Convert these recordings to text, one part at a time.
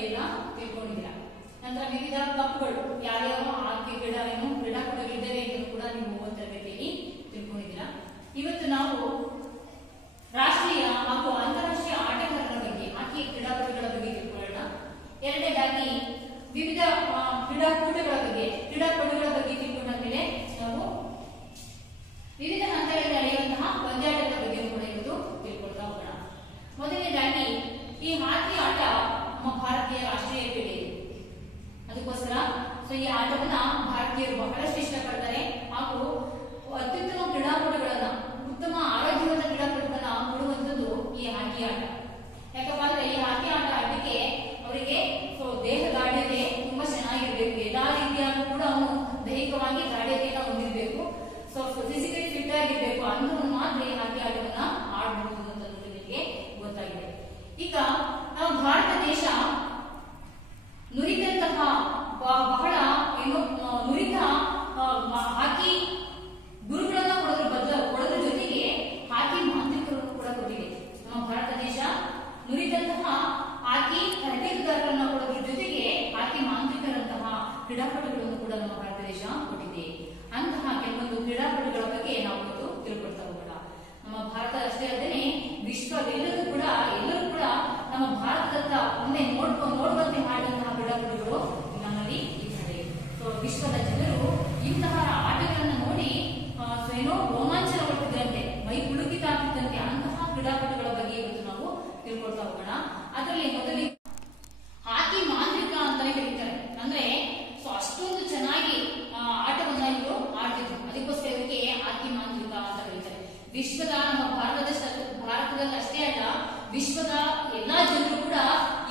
ಬಗ್ಗೆಯನ್ನ ತಿಳ್ಕೊಂಡಿದ್ದೀರಾ. ನಂತರ ವಿವಿಧ ಕಪ್ಗಳು ಯಾವ್ಯಾವ ಕ್ರೀಡಾಕೂಟಗಳಿದ್ದಾವೆ ಎಂದು ಕೂಡ ನೀವು ತರಗತಿಯಲ್ಲಿ ತಿಳ್ಕೊಂಡಿದ್ದೀರಾ. ಇವತ್ತು ನಾವು ರಾಷ್ಟ್ರೀಯ ಹಾಗೂ ಅಂತಾರಾಷ್ಟ್ರೀಯ ಆಟಗಾರರ ಬಗ್ಗೆ, ಹಾಕಿ ಕ್ರೀಡಾಪಟುಗಳ ಬಗ್ಗೆ ತಿಳ್ಕೊಳ್ಳೋಣ. ಎರಡನೇದಾಗಿ ವಿವಿಧ ಕ್ರೀಡಾಕೂಟಗಳ ಬಗ್ಗೆ, ಕ್ರೀಡಾಪಟುಗಳ ಬಗ್ಗೆ ತಿಳ್ಕೊಂಡ ಮೇಲೆ ನಾವು ವಿವಿಧ ಹಂತಗಳಲ್ಲಿ ನಡೆಯುವಂತಹ ಪಂದ್ಯಾಟಗಳ ಬಗ್ಗೆ ಕೂಡ ಇವತ್ತು ತಿಳ್ಕೊಳ್ತಾ ಹೋಗೋಣ. ಮೊದಲನೇದಾಗಿ ಈ ಹಾಕಿ ಆಟ ನಮ್ಮ ಭಾರತೀಯ ರಾಷ್ಟ್ರೀಯ ಕ್ರೀಡೆ. ಅದಕ್ಕೋಸ್ಕರ ಈ ಆಟವನ್ನ ಭಾರತೀಯರು ಬಹಳಷ್ಟು ಇಷ್ಟಪಡ್ತಾರೆ ಹಾಗೂ ಅತ್ಯುತ್ತಮ ಕ್ರೀಡಾಪಟುಗಳನ್ನ, ಉತ್ತಮ ಆರೋಗ್ಯವಂತ ಕ್ರೀಡಾಪಟುಗಳನ್ನ ಕೊಡುವಂಥದ್ದು ಈ ಹಾಕಿ ಆಟ. ಯಾಕಪ್ಪ ಅಂದ್ರೆ ಈ ಹಾಕಿ ಆಟ ಆಡಲಿಕ್ಕೆ ಅವರಿಗೆ ದೇಹ ಗಾಢ್ಯತೆ ತುಂಬಾ ಚೆನ್ನಾಗಿರ್ಬೇಕು. ಎಲ್ಲಾ ರೀತಿಯಾಗಿ ಕೂಡ ಅವನು ದೈಹಿಕವಾಗಿ ಗಾಢ್ಯತೆಯನ್ನ ಹೊಂದಿರಬೇಕು. ಫಿಸಿಕಲಿ ಫಿಟ್ ಆಗಿರ್ಬೇಕು. ಅಂಥವ್ರು ಮಾತ್ರ ಈ ಹಾಕಿ ಆಟವನ್ನ ಆಡಬಹುದು ಅಂತ ನಿಮಗೆ ಗೊತ್ತಾಗಿದೆ. ಈಗ ನಮ್ಮ ಭಾರತ ದೇಶ ನುರಿದಂತಹ ಬಹಳ ನುರಿತ ಹಾಕಿ ಗುರುಗಳನ್ನ ಕೊಡೋದ್ರ ಜೊತೆಗೆ ಹಾಕಿ ಮಾಂತ್ರಿಕರನ್ನು ಕೂಡ ಕೊಟ್ಟಿದೆ. ನಮ್ಮ ಭಾರತ ದೇಶ ನುರಿದಂತಹ ಹಾಕಿ ತರಬೇತುದಾರರನ್ನ ಕೊಡೋದ್ರ ಜೊತೆಗೆ ಹಾಕಿ ಮಾಂತ್ರಿಕರಂತಹ ಕ್ರೀಡಾಪಟುಗಳನ್ನು ಕೂಡ ನಮ್ಮ ಭಾರತ ದೇಶ ಕೊಟ್ಟಿದೆ. ಅಂತಹ ಕೆಲವೊಂದು ಕ್ರೀಡಾಪಟುಗಳ ಬಗ್ಗೆ ನಾವು ಇವತ್ತು ತಿಳ್ಕೊಳ್ತಾ ಹೋಗೋಣ. ನಮ್ಮ ಭಾರತ ಅಷ್ಟೇ ಅಲ್ಲದೆ ವಿಶ್ವವೆಲ್ಲರೂ ಕೂಡ ನಮ್ಮ ಭಾರತದ ಒಮ್ಮೆ ನೋಡುವಂತೆ ಮಾಡಿದಂತಹ ಕ್ರೀಡಾಪಟುಗಳು ನಮ್ಮಲ್ಲಿ ಇದ್ದಾರೆ. ವಿಶ್ವದ ಜನರು ಇಂತಹ ಆಟಗಳನ್ನು ನೋಡಿ ಏನೋ ರೋಮಾಂಚನಗೊಳ್ತಿದ್ದಂತೆ, ಮೈ ಪುಳುಕಿತಾಗ್ತಿದ್ದಂತೆ ಅಂತಹ ಕ್ರೀಡಾಪಟುಗಳ ಬಗ್ಗೆ ಇವತ್ತು ನಾವು ತಿಳ್ಕೊಳ್ತಾ ಹೋಗೋಣ. ಅದರಲ್ಲಿ ಮೊದಲಿಗೆ ಹಾಕಿ ಮಾಂತ್ರಿಕ ಅಂತಾನೆ ಕರೀತಾರೆ. ಅಂದ್ರೆ ಅಷ್ಟೊಂದು ಚೆನ್ನಾಗಿ ಆಟವನ್ನ ಇವರು ಆಡ್ತಿದ್ರು. ಅದಕ್ಕೋಸ್ಕರ ಇವರಿಗೆ ಹಾಕಿ ಮಾಂತ್ರಿಕ ಅಂತ ಕರೀತಾರೆ. ವಿಶ್ವದ ನಮ್ಮ ಭಾರತದಲ್ಲಿ ಅಷ್ಟೇ ಅಲ್ಲ, ವಿಶ್ವದ ಎಲ್ಲಾ ಜನರು ಕೂಡ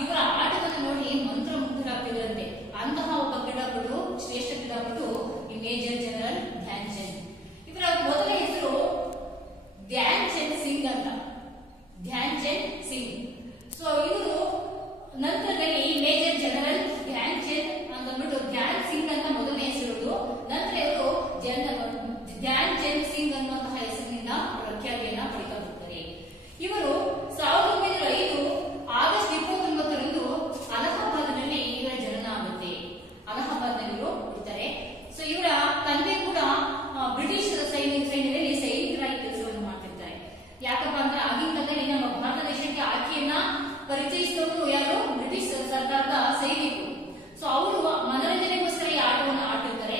ಇವರ ಆಟವನ್ನು ನೋಡಿ ಮಂತ್ರಮುಗ್ಧರಾಗ್ತಿದ್ರಂತೆ. ಅಂತಹ ಒಬ್ಬ ಕ್ರೀಡಾಪಟು, ಶ್ರೇಷ್ಠ ಕ್ರೀಡಾಪಟು ಈ ಮೇಜರ್ ಜನರಲ್ ಧ್ಯಾನ್ ಚಂದ್. ಇವರ ಮೊದಲ ಹೆಸರು ಧ್ಯಾನ್ ಚಂದ್ ಸಿಂಗ್ ಅಂತ. ಧ್ಯಾನ್ ಚಂದ್ ಸಿಂಗ್. ಇವರು ನಂತರದಲ್ಲಿ ಮೇಜರ್ ಜನರಲ್ ಧ್ಯಾನ್ ಚಂದ್ ಅಂತಂದ್ಬಿಟ್ಟು ಧ್ಯಾನ್ ಸಿಂಗ್ ಅಂತ ಮೊದಲನೇ ಹೆಸರು. ನಂತರ ಇವರು ಧ್ಯಾನ್ ಚಂದ್ ಸಿಂಗ್ ಅನ್ನುವಂತಹ ಹೆಸರಿನಿಂದ ಪ್ರಖ್ಯಾತಿಯನ್ನ ಪಡಿತಾ ಹೋಗ್ತಾರೆ. ಇವರು 1905 ಆಗಸ್ಟ್ 29ರಂದು ಅಲಹಾಬಾದ್ನಲ್ಲಿ ಇವರ ಜನನ ಆಗುತ್ತೆ. ಅಲಹಾಬಾದ್ನಲ್ಲಿ ಇವರು ಹುಟ್ಟುತ್ತಾರೆ. ಇವರ ತಂದೆ ಕೂಡ ಬ್ರಿಟಿಷ್ ಸೈನ್ಯದಲ್ಲಿ ಸೈನಿಕರಾಗಿ ಕೆಲಸವನ್ನು ಮಾಡ್ತಿರ್ತಾರೆ. ಯಾಕಪ್ಪ ಅಂದ್ರೆ ಆಗಿನ ಕಾಲದಲ್ಲಿ ನಮ್ಮ ಭಾರತ ದೇಶಕ್ಕೆ ಹಾಕಿಯನ್ನ ಪರಿಚಯಿಸಿದವರು ಯಾರು? ಬ್ರಿಟಿಷ್ ಸರ್ಕಾರದ ಸೈನಿಕರು. ಅವರು ಮನರಂಜನೆಗೋಸ್ಕರ ಈ ಆಟವನ್ನು ಆಡ್ತಿರ್ತಾರೆ.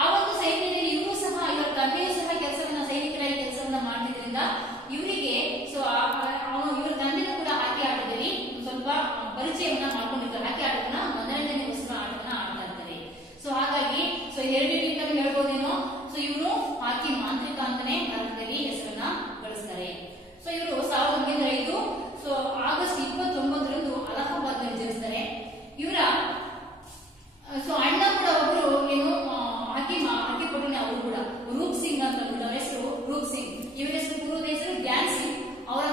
ಆ ಒಂದು ಸೈನ್ಯದಲ್ಲಿ ಇವರು ಸಹ, ಇವರ ತಂದೆಯೂ ಸಹ ಸೈನಿಕರಾಗಿ ಕೆಲಸವನ್ನ ಮಾಡ್ತಿದ್ರಿಂದ ಇವರಿಗೆ ಇವರ ತಂದೆಯೂ ಕೂಡ ಹಾಕಿ ಆಟದಲ್ಲಿ ಸ್ವಲ್ಪ ಪರಿಚಯವನ್ನ ಮಾಡ್ಕೊಂಡಿರ್ತಾರೆ. ಹಾಕಿ ಆಟವನ್ನ ಮನರಂಜನೆಗೋಸ್ಕರ ಆಟವನ್ನ ಆಡ್ತಾ ಇರ್ತಾರೆ. ಹಾಗಾಗಿ ಎರಡನೇ ರೀತಿಯಲ್ಲಿ ಹೇಳ್ಬೋದೇನೋ, ಇವರು ಹಾಕಿ ಮಾಂತ್ರಿಕ ಅಂತಾನೆ ಭಾರತದಲ್ಲಿ ಹೆಸರನ್ನ ಗಳಿಸ್ತಾರೆ. ಇವರು 1905 ಆಗಸ್ಟ್ 29ರಂದು ಅಲಹಾಬಾದ್ನಲ್ಲಿ ಜನಿಸ್ತಾರೆ. ಇವರ ಅಣ್ಣ ಕೂಡ ಒಬ್ರು ಹಾಕಿಪಟುನೆ, ಅವರು ಕೂಡ ರೂಪ್ ಸಿಂಗ್ ಅಂತ ಅವರ ಹೆಸರು ರೂಪ್ ಸಿಂಗ್. ಇವರ ಹೆಸರು ಪೂರ್ವದ ಹೆಸರು ಧ್ಯಾನ್ ಸಿಂಗ್. ಅವರ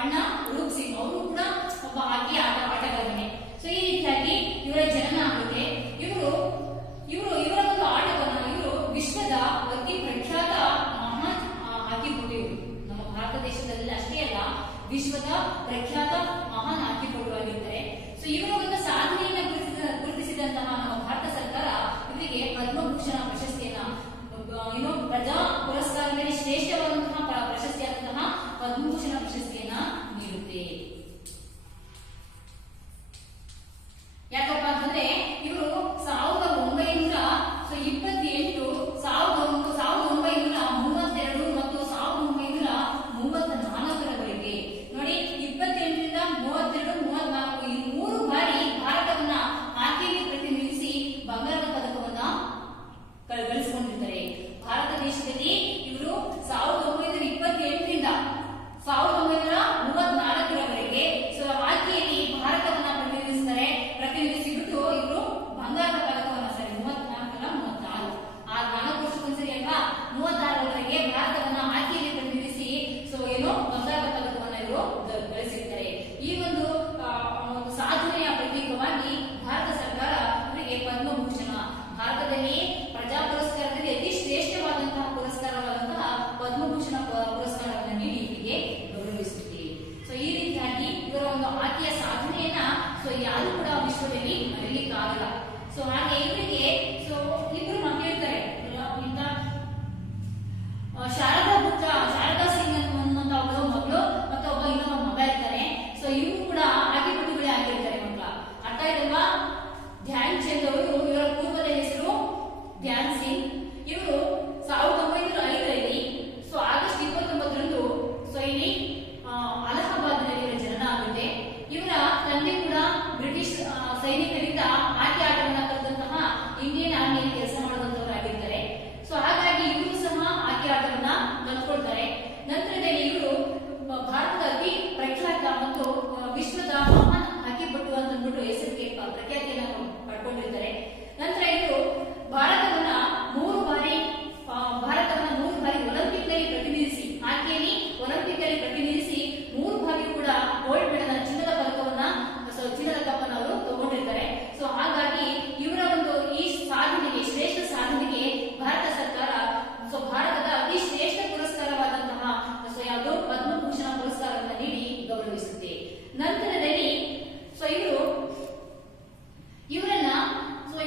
ಅಣ್ಣ ರೂಪ್ ಸಿಂಗ್, ಅವರು ಕೂಡ ಒಬ್ಬ ಹಾಕಿ ಆಟಗಾರನೇ. ಈ ರೀತಿಯಾಗಿ ಇವರ ಜನನ ಆಗುತ್ತೆ. ಇವರ ಒಂದು ಆಟವನ್ನ ಇವರು ವಿಶ್ವದ ಅತಿ ಪ್ರಖ್ಯಾತ ಮಹಾನ್ ಹಾಕಿಪಟು. ಇವರು ನಮ್ಮ ಭಾರತ ದೇಶದಲ್ಲಿ ಅಷ್ಟೇ ಅಲ್ಲ, ವಿಶ್ವದ ಪ್ರಖ್ಯಾತ ಮಹಾನ್ ಹಾಕಿಪಟುವಾಗಿರ್ತಾರೆ. ಇವರ ಒಂದು ಸಾಧನೆಯನ್ನ ಗುರುತಿಸಿದಂತಹ ನಮ್ಮ ಭಾರತ ಸರ್ಕಾರ ಇವರಿಗೆ ಪದ್ಮಭೂಷಣ ಪ್ರಶಸ್ತಿಯನ್ನ, ಪ್ರಜಾ ಪುರಸ್ಕಾರದಲ್ಲಿ ಶ್ರೇಷ್ಠವಾದಂತಹ ಪ್ರಶಸ್ತಿಯಾದಂತಹ ಪದ್ಮಭೂಷಣ ಪ್ರಶಸ್ತಿಯನ್ನ ನೀಡುತ್ತೆ. ಯಾಕಪ್ಪ ಅಂತಂದ್ರೆ ಇವರು 1928, 1932 ಮತ್ತು 1934ರವರೆಗೆ ನೋಡಿ, 28ರಿಂದ 32, 34 ಈ 3 ಬಾರಿ ಭಾರತವನ್ನ ಹಾಕಿಯಲ್ಲಿ ಪ್ರತಿನಿಧಿಸಿ ಬಂಗಾರದ ಪದಕವನ್ನ ಗಳಿಸಿಕೊಂಡಿರ್ತಾರೆ. ಭಾರತ ದೇಶದಲ್ಲಿ ಇವರು 1928ರಿಂದ 1934ರವರೆಗೆ ಹಾಕಿಯಲ್ಲಿ ಭಾರತವನ್ನ ಪ್ರತಿನಿಧಿಸಿಬಿಟ್ಟು ಇವರು ಬಂಗಾರದ ಪದಕವನ್ನ 34 ಆ 4 ವರ್ಷಕ್ಕೊಂದ್ಸರಿ ಅಲ್ವಾ, 36ರವರೆಗೆ ಭಾರತವನ್ನ ಹಾಕಿಯಲ್ಲಿ ಪ್ರತಿನಿಧಿಸಿ ಬಂಗಾರದ ಪದಕವನ್ನ ಇವರು ಗಳಿಸಿರ್ತಾರೆ. ಈ ಒಂದು ಸಾಧನೆಯ ಪ್ರತೀಕವಾಗಿ ಭಾರತ ಸರ್ಕಾರ ಇವರಿಗೆ ಪದ್ಮಭೂಷಣ, ಭಾರತದಲ್ಲಿ ಪ್ರಜಾ ಪುರಸ್ಕಾರದಲ್ಲಿ ಅತಿ ಶ್ರೇಷ್ಠವಾದಂತಹ ಪುರಸ್ಕಾರವಾದಂತಹ ಪದ್ಮಭೂಷಣ ಪುರಸ್ಕಾರವನ್ನು ನೀಡಿ ಇವರಿಗೆ ಗೌರವಿಸುತ್ತೆ. ಈ ರೀತಿಯಾಗಿ ಇವರ ಒಂದು ಆಕೆಯ ಸಾಧನೆಯನ್ನ ಯಾರು ಕೂಡ ವಿಶ್ವದಲ್ಲಿ ಮರೀಲಿಕ್ಕಾಗಲ್ಲ. ಸೊ ಹಾಗೆ ಇವರಿಗೆ ಸೊ ಇಬ್ರು ಮಕ್ಕಳು ಇರ್ತಾರೆ. ಇಂತ ಶಾರದಾ ಸಿಂಗ್ ಅನ್ನುವಂತ ಒಬ್ಬ ಮಗಳು ಮತ್ತೆ ಒಬ್ಬ ಇನ್ನೊಬ್ಬ ಮಗ ಇರ್ತಾನೆ. ಸೊ ಇವರು ಕೂಡ ಹಾಕಿ ಪಟುಗಳೇ ಆಗಿರ್ತಾರೆ ಮಕ್ಕಳ. ಅರ್ಥ ಆಯ್ತಲ್ವಾ? ಧ್ಯಾನ್ ಚಂದ್ ಅವರು, ಇವರ ಪೂರ್ವದ ಹೆಸರು ಧ್ಯಾನ್ ಸಿಂಗ್. ಇವರು 1905ರಲ್ಲಿ ಸೊ ಆಗಸ್ಟ್ 29ರಂದು ಸೊ ಇಲ್ಲಿ ಅಲಹಾಬಾದ್ನಲ್ಲಿ ಇವರ ಜನನ ಆಗುತ್ತೆ. ಇವರ ತಂದೆ ಕೂಡ ಬ್ರಿಟಿಷ್ ಸೈನಿಕರಿಂದ ಹಾಕಿ ಆಟವನ್ನು ಕಲಿತಂತಹ ಇಂಡಿಯನ್ ಆರ್ಮಿಯಲ್ಲಿ ಕೆಲಸ ಮಾಡುವಂತವರಾಗಿರ್ತಾರೆ. ಸೊ ಹಾಗಾಗಿ ಇವರು ಸಹ ಹಾಕಿ ಆಟವನ್ನ ಕಲ್ತ್ಕೊಳ್ತಾರೆ. ನಂತರದಲ್ಲಿ ಇವರು ಭಾರತದ ಅತಿ ಪ್ರಖ್ಯಾತ ಮತ್ತು ವಿಶ್ವದ ಮಹಾನ್ ಹಾಕಿ ಪಟು ಅಂತ ಅಂದ್ಬಿಟ್ಟು ಹೆಸರಿಗೆ ಪ್ರಖ್ಯಾತಿಯನ್ನು ಪಡ್ಕೊಂಡಿರ್ತಾರೆ. ನಂತರ ಇವರು ಭಾರತವನ್ನ 3 ಬಾರಿ ಒಲಿಂಪಿಕ್ ನಲ್ಲಿ ಪ್ರತಿನಿಧಿಸಿ, ಹಾಕಿಯಲ್ಲಿ ಒಲಿಂಪಿಕ್ ಅಲ್ಲಿ ಪ್ರತಿನಿಧಿಸಿ 3 ಬಾರಿ ಕೂಡ ಗೋಲ್ಡ್ ಮೆಡಲ್ ಚಿನ್ನದ ಪದಕವನ್ನ ಚಿನ್ನದ ಕಪ್ಪನ್ನು ಅವರು ತಗೊಂಡಿರ್ತಾರೆ. ಸೊ ಹಾಗಾಗಿ ಇವರ ಒಂದು ಈ ಸಾಧನೆಗೆ, ಶ್ರೇಷ್ಠ ಸಾಧನೆಗೆ ಭಾರತ ಸರ್ಕಾರ ಸೊ ಭಾರತದ ಅತಿ ಶ್ರೇಷ್ಠ ಪುರಸ್ಕಾರವಾದಂತಹ ಸೊ ಯಾವುದು ಪದ್ಮಭೂಷಣ ಪುರಸ್ಕಾರವನ್ನು ನೀಡಿ ಗೌರವಿಸುತ್ತೆ. ನಂತರದಲ್ಲಿ ಸೊ ಇವರನ್ನ ಸೊ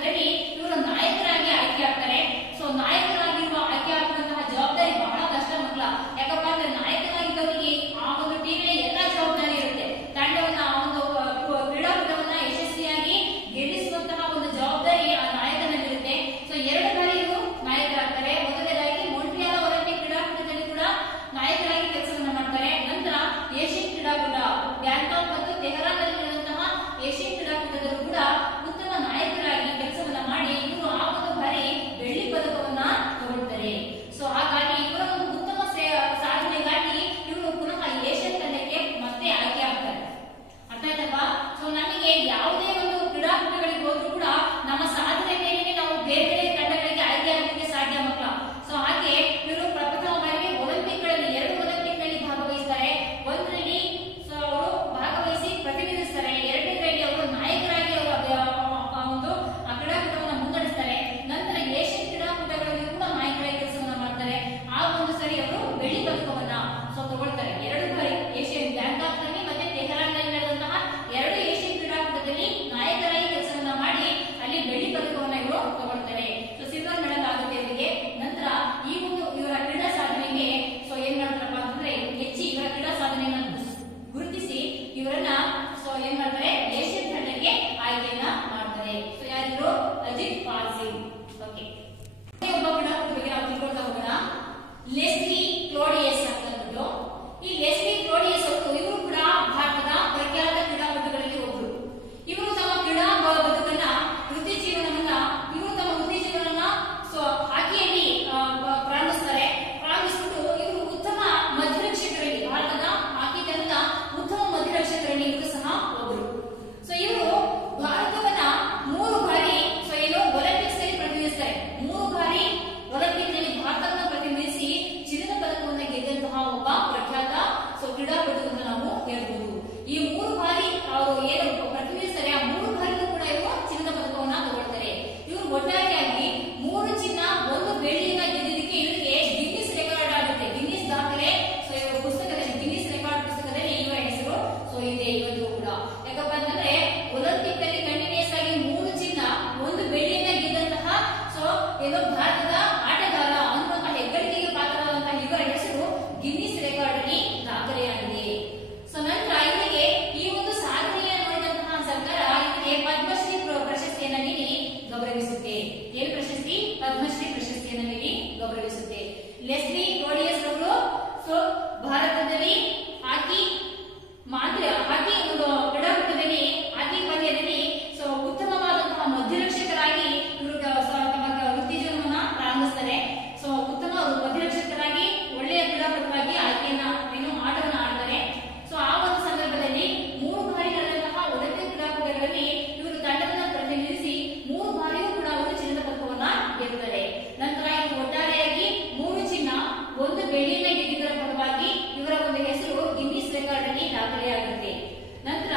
ಕ್ರೀಡಾಕೂಟದಲ್ಲಿ ಇವರು ನಾಯಕರಾಗಿ ಆಯ್ಕೆ ಆಗ್ತಾರೆ. ಸೊ ನಾಯಕರಾಗಿರುವ ಆಯ್ಕೆ ಆಗುವಂತಹ ಜವಾಬ್ದಾರಿ ಬಹಳ ಕಷ್ಟ ಮಕ್ಕಳ. ಯಾಕಪ್ಪ ಅಂದ್ರೆ ನಾಯಕನಾಗಿದ್ದವರಿಗೆ ಆ ಒಂದು ಟೀಮಿನ ಎಲ್ಲಾ ಜವಾಬ್ದಾರಿ ಇರುತ್ತೆ. ತಂಡವನ್ನ ಆ ಒಂದು ಕ್ರೀಡಾಕೂಟವನ್ನ ಯಶಸ್ವಿಯಾಗಿ ಗೆಲ್ಲಿಸುವಂತಹ ಒಂದು ಜವಾಬ್ದಾರಿ ಆ ನಾಯಕನಲ್ಲಿರುತ್ತೆ. ಸೊ 2 ಬಾರಿ ಇವರು ನಾಯಕರಾಗ್ತಾರೆ. ಮೊದಲನೇದಾಗಿ ಮೊಂಟ್ರಿಯಾಲ್ ಒಲಿಂಪಿಕ್ ಕ್ರೀಡಾಕೂಟದಲ್ಲಿ ಕೂಡ ನಾಯಕರಾಗಿ ಕೆಲಸವನ್ನ ಮಾಡ್ತಾರೆ. ನಂತರ ಏಷ್ಯನ್ ಕ್ರೀಡಾಕೂಟ ಬ್ಯಾಂಕಾಕ್ ಮತ್ತು ತೆಹರಾನ್ನಲ್ಲಿ ನಡೆದಂತಹ ಏಷ್ಯನ್ ಕ್ರೀಡಾಕೂಟದಲ್ಲೂ ಕೂಡ ಉತ್ತಮ ನಾಯಕರಾಗಿ ಕೆಲಸವನ್ನ ಮಾಡಿ ಇವರು ಆ ಒಂದು ಬಾರಿ ಬೆಳ್ಳಿ ಪದಕವನ್ನ ತಗೊಳ್ತಾರೆ. ಸೊ ಹಾಗಾಗಿ ಇವರ ಒಂದು ಉತ್ತಮ ಸಾಧನೆಗಾಗಿ ಇವರು ಪುನಃ ಏಷ್ಯನ್ ತಂಡಕ್ಕೆ ಮತ್ತೆ ಆಯ್ಕೆ ಆಗ್ತಾರೆ. ಅರ್ಥ ಆಯ್ತಲ್ವಾ? ಸೊ ನಮಗೆ ಯಾವುದೇ ಒಂದು ಕ್ರೀಡಾಕೂಟಗಳಿಗೆ ಹೋದ್ರೂ ಕೂಡ ನಮ್ಮ ಸಾಧನೆ ಮೇಲೆ ನಾವು ಬೇರೆ ಬೇರೆ ತಂಡಗಳಿಗೆ ಆಯ್ಕೆ ಆಗಲಿಕ್ಕೆ ಸಾಧ್ಯ ಮಕ್ಕಳ. ಸೊ ಹಾಗೆ ಇವರು ಪ್ರಪ್ರಥಮ ಬಾರಿಗೆ ಒಲಿಂಪಿಕ್ ಗಳಲ್ಲಿ 2 ಒಲಿಂಪಿಕ್ ನಲ್ಲಿ ಭಾಗವಹಿಸ್ತಾರೆ. ಒಂದರಲ್ಲಿ ಸೊ ಅವರು ಭಾಗವಹಿಸಿ ಪ್ರತಿನಿಧಿಸ್ತಾರೆ. ಎರಡನೇದರಲ್ಲಿ ಅವರು ನಾಯಕರಾಗಿ ಅವರು ಒಂದು ಆ ಕ್ರೀಡಾಕೂಟವನ್ನು ಮುನ್ನಡೆಸ್ತಾರೆ. ನಂತರ ಏಷ್ಯನ್ ಕ್ರೀಡಾಕೂಟಗಳಲ್ಲಿ ಕೂಡ ನಾಯಕರಾಗಿ ಕೆಲಸವನ್ನ ಮಾಡ್ತಾರೆ. ಆ ಒಂದು ಸರಿ ಅವರು ಬೆಳ್ಳಿ ಪದಕವನ್ನ ಸೊ ತಗೊಳ್ತಾರೆ. 2 ಬಾರಿ ಏಷ್ಯನ್ ಬ್ಯಾಂಕಾಕ್ ನಲ್ಲಿ ಮತ್ತೆ ತೆಹರಾನ್ ನಲ್ಲಿ ನಡೆದಂತಹ 2 ಏಷ್ಯನ್ ಕ್ರೀಡಾಕೂಟದಲ್ಲಿ ನಾಯಕರಾಗಿ ಕೆಲಸವನ್ನ ಮಾಡಿ ಅಲ್ಲಿ ಬೆಳ್ಳಿ ಪದಕವನ್ನ ಇವರು ತಗೊಳ್ತಾರೆ. ಸೊ ಸಿಲ್ವರ್ ಮೆಡಲ್ ಆಗುತ್ತೆ ಇವರಿಗೆ. ನಂತರ ಈ ಒಂದು ಇವರ ಕ್ರೀಡಾ ಸಾಧನೆಗೆ ಸೊ ಏನ್ ಮಾಡ್ತಾರಪ್ಪ ಅಂತಂದ್ರೆ ಹೆಚ್ಚಿ ಇವರ ಕ್ರೀಡಾ ಸಾಧನೆಯನ್ನ ಗುರುತಿಸಿ ಇವರನ್ನ ಸೊ ಏನ್ ಮಾಡ್ತಾರೆ ಏಷ್ಯನ್ ತಂಡಕ್ಕೆ ಆಯ್ಕೆಯನ್ನ ಮಾಡ್ತಾರೆ. ಸೊ ಯಾರಿದ್ರು? ಅಜಿತ್ ಪಾಲ್ ಸಿಂಗ್. ಓಕೆ, ಒಬ್ಬ ಕ್ರೀಡಾಪಟು ಬಗ್ಗೆ ನಾವು ತಿಳ್ಕೊಳ್ತಾ ಹೋಗೋಣ. ಲೆಸ್ಲಿ ಕ್ಲೋಡಿಯಸ್ ಅಂತ ಅಂದ್ಬಿಟ್ಟು. ಈ ಲೆಸ್ಲಿ ಕ್ಲೋಡಿಯಸ್ ಅವರು ಇವರು ಕೂಡ ಭಾರತದ ಪ್ರಖ್ಯಾತ ಕ್ರೀಡಾಪಟುಗಳಲ್ಲಿ ಒಬ್ರು. ಇವರು ತಮ್ಮ ಕ್ರೀಡಾ ಬದುಕನ್ನ ವೃತ್ತಿ ಜೀವನವನ್ನ ಸೊ ಹಾಕಿಯಲ್ಲಿ ಪ್ರಾರಂಭಿಸ್ತಾರೆ. ಪ್ರಾರಂಭಿಸ್ಬಿಟ್ಟು ಇವರು ಉತ್ತಮ ಮಧ್ಯರಕ್ಷಕರಲ್ಲಿ ಭಾರತದ ಹಾಕಿ ತಂಡದ ಉತ್ತಮ ಮಧ್ಯರಕ್ಷಕರಲ್ಲಿ ಇವರು ಸಹ ಒಬ್ರು. ಸೊ ಇವರು ಭಾರತವನ್ನ 3 ಬಾರಿ ಸೊ ಏನು ಒಲಿಂಪಿಕ್ಸ್ ನಲ್ಲಿ ಪ್ರತಿನಿಧಿಸ್ತಾರೆ. 3 ಬಾರಿ ಒಲಿಂಪಿಕ್ ನಲ್ಲಿ ಭಾರತವನ್ನು ಪ್ರತಿನಿಧಿಸಿ ಚಿನ್ನದ ಪದಕವನ್ನು ಗೆದ್ದಂತಹ ಒಬ್ಬ ಪ್ರಖ್ಯಾತ ಸೊ ಕ್ರೀಡಾಪಟು ಅಂತ ನಾವು ಹೇಳ್ಬಹುದು. ಈ 3 ಬಾರಿ ಅವರು ಏನು ಪ್ರತಿನಿಧಿಸ್ತಾರೆ ಆ 3 ಬಾರಿಗೂ ಕೂಡ ಇವರು ಚಿನ್ನದ ಪದಕವನ್ನ ತಗೊಳ್ತಾರೆ. ಇವರು ಒಟ್ಟಾರೆಯಾಗಿ 3 ಚಿನ್ನ 1 ಬೆಳ್ಳಿಯನ್ನ ಗೆದ್ದಿದ್ದಕ್ಕೆ ಇವರಿಗೆ ಗಿನ್ನಿಸ್ ರೆಕಾರ್ಡ್ ಆಗುತ್ತೆ. ಗಿನ್ನಿಸ್ ದಾಖಲೆ ಸೊ ಇವರ ಪುಸ್ತಕದಲ್ಲಿ ಗಿನ್ನಿಸ್ ರೆಕಾರ್ಡ್ ಪುಸ್ತಕದಲ್ಲಿ ಇವರ ಹೆಸರು ಸೊ ಇದೆ ಇವತ್ತು ಕೂಡ. ಯಾಕಪ್ಪ ಅಂತಂದ್ರೆ ಒಲಿಂಪಿಕ್ ಅಲ್ಲಿ ಕಂಟಿನ್ಯೂಸ್ ಆಗಿ 3 ಚಿನ್ನ 1 ಬೆಳ್ಳಿಯನ್ನ ಗೆದ್ದಂತಹ ಸೊ ಏನು ಭಾರತದ ಆಟಗಾರ ಅನ್ನುವಂತಹ ಹೆಗ್ಗಳಿಕೆಗೆ ಪಾತ್ರರಾದಂತಹ ಇವರ ಹೆಸರು ಗಿನ್ನಿಸ್ ರೆಕಾರ್ಡ್ ಅಲ್ಲಿ ದಾಖಲೆಯಾಗಿದೆ. ಸೊ ನಂತರ ಇವರಿಗೆ ಈ ಒಂದು ಸಾಧನೆಯನ್ನು ನೋಡಿದಂತಹ ಸರ್ಕಾರ ಇವರಿಗೆ ಪದ್ಮಶ್ರೀ ಪ್ರಶಸ್ತಿಯನ್ನ ನೀಡಿ ಗೌರವಿಸುತ್ತೆ. ಏನು ಪ್ರಶಸ್ತಿ? ಪದ್ಮಶ್ರೀ ಪ್ರಶಸ್ತಿಯನ್ನು ನೀಡಿ ಗೌರವಿಸುತ್ತೆ. ಲೆಸ್ಲಿ ಕ್ಲೋಡಿಯಸ್ ಅವರು ಸೊ ಭಾರತದಲ್ಲಿ ಹಾಕಿ ಒಂದು ಕ್ರೀಡಾಕೂಟದಲ್ಲಿ ಹಾಕಿ ಪಂದ್ಯದಲ್ಲಿ ಸೊ ಉತ್ತಮವಾದಂತಹ ಮಧ್ಯರಕ್ಷಕರಾಗಿ ಇವರು ತಮ್ಮ ವೃತ್ತಿ ಜೀವನವನ್ನ ಪ್ರಾರಂಭಿಸ್ತಾರೆ. ಸೊ ಉತ್ತಮ ಮಧ್ಯರಕ್ಷಕರಾಗಿ ಒಳ್ಳೆಯ ಕ್ರೀಡಾಪಟುವಾಗಿ ಆಯ್ಕೆಯನ್ನ ಆಟವನ್ನ ಆಡ್ತಾರೆ. ಸೊ ಆ ಒಂದು ಸಂದರ್ಭದಲ್ಲಿ 3 ಬಾರಿ ನಡೆದಂತಹ ಒಲಿಂಪಿಕ್ ಕ್ರೀಡಾಕೂಟಗಳಲ್ಲಿ ಇವರು ತಂಡವನ್ನು ಪ್ರತಿನಿಧಿಸಿ 3 ಬಾರಿಯೂ ಕೂಡ ಅವರು ಚಿನ್ನದ ಪದಕವನ್ನ ಗೆಲ್ಲುತ್ತಾರೆ. ನಂತರ ಇವರು ಒಟ್ಟಾರೆಯಾಗಿ 3 ಚಿನ್ನ 1 ಬೆಳ್ಳಿಯನ್ನ ಗೆದ್ದಿದ್ದರ ಫಲವಾಗಿ ಇವರ ಒಂದು ಹೆಸರು ಗಿನ್ನಿಸ್ ರೆಕಾರ್ಡ್ ಅಲ್ಲಿ ದಾಖಲೆಯಾಗುತ್ತೆ. ನಂತರ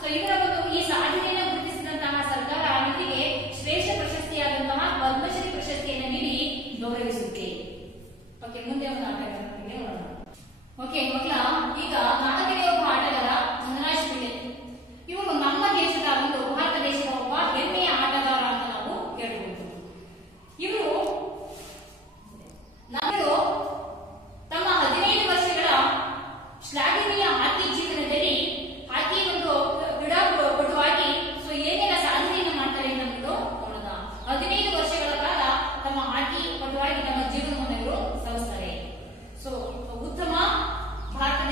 ಸೊ ಇವರ ಒಂದು ಈ ಸಾಧನೆಯನ್ನು ಗುರುತಿಸಿದಂತಹ ಸರ್ಕಾರ ಇವರಿಗೆ ಶ್ರೇಷ್ಠ ಪ್ರಶಸ್ತಿಯಾದಂತಹ ಪದ್ಮಶ್ರೀ ಪ್ರಶಸ್ತಿಯನ್ನು ನೀಡಿ ಗೌರವಿಸುತ್ತೆ. ಓಕೆ, ಮುಂದೆ ಒಂದು ಆಟಗಾರರಿಗೆ ನೋಡೋಣ. ಓಕೆ ಮಕ್ಕಳ, ಈಗ 4ನೇ ಒಬ್ಬ ಆಟಗಾರ ಧನರಾಜ್ ಪಿಳ್ಳೆ. ಇವರು ನಮ್ಮ ದೇಶದ ಒಂದು ಭಾರತ ದೇಶದ ಒಬ್ಬ ಹೆಮ್ಮೆಯ ಆಟಗಾರ ಅಂತ ನಾವು ಹೇಳ್ಬಹುದು. ಇವರು ತಮ್ಮ 15 ವರ್ಷಗಳ ಶ್ಲಾಘನೀಯ ಹಾಕಿ ಜೀವನದಲ್ಲಿ ಹಾಕಿ ಒಂದು ಕ್ರೀಡಾಪಟುವಾಗಿ ಸೊ ಏನೆಲ್ಲ ಸಾಧನೆಯನ್ನು ಮಾಡ್ತಾರೆ ಅನ್ನೋದು ನೋಡೋಣ. 15 ವರ್ಷಗಳ ಕಾಲ ತಮ್ಮ ಹಾಕಿ ಪಟುವಾಗಿ ತಮ್ಮ ಜೀವನವನ್ನು ಇವರು ಸಲ್ಲಿಸ್ತಾರೆ. ಸೊ ಉತ್ತಮ ಭಾರತದ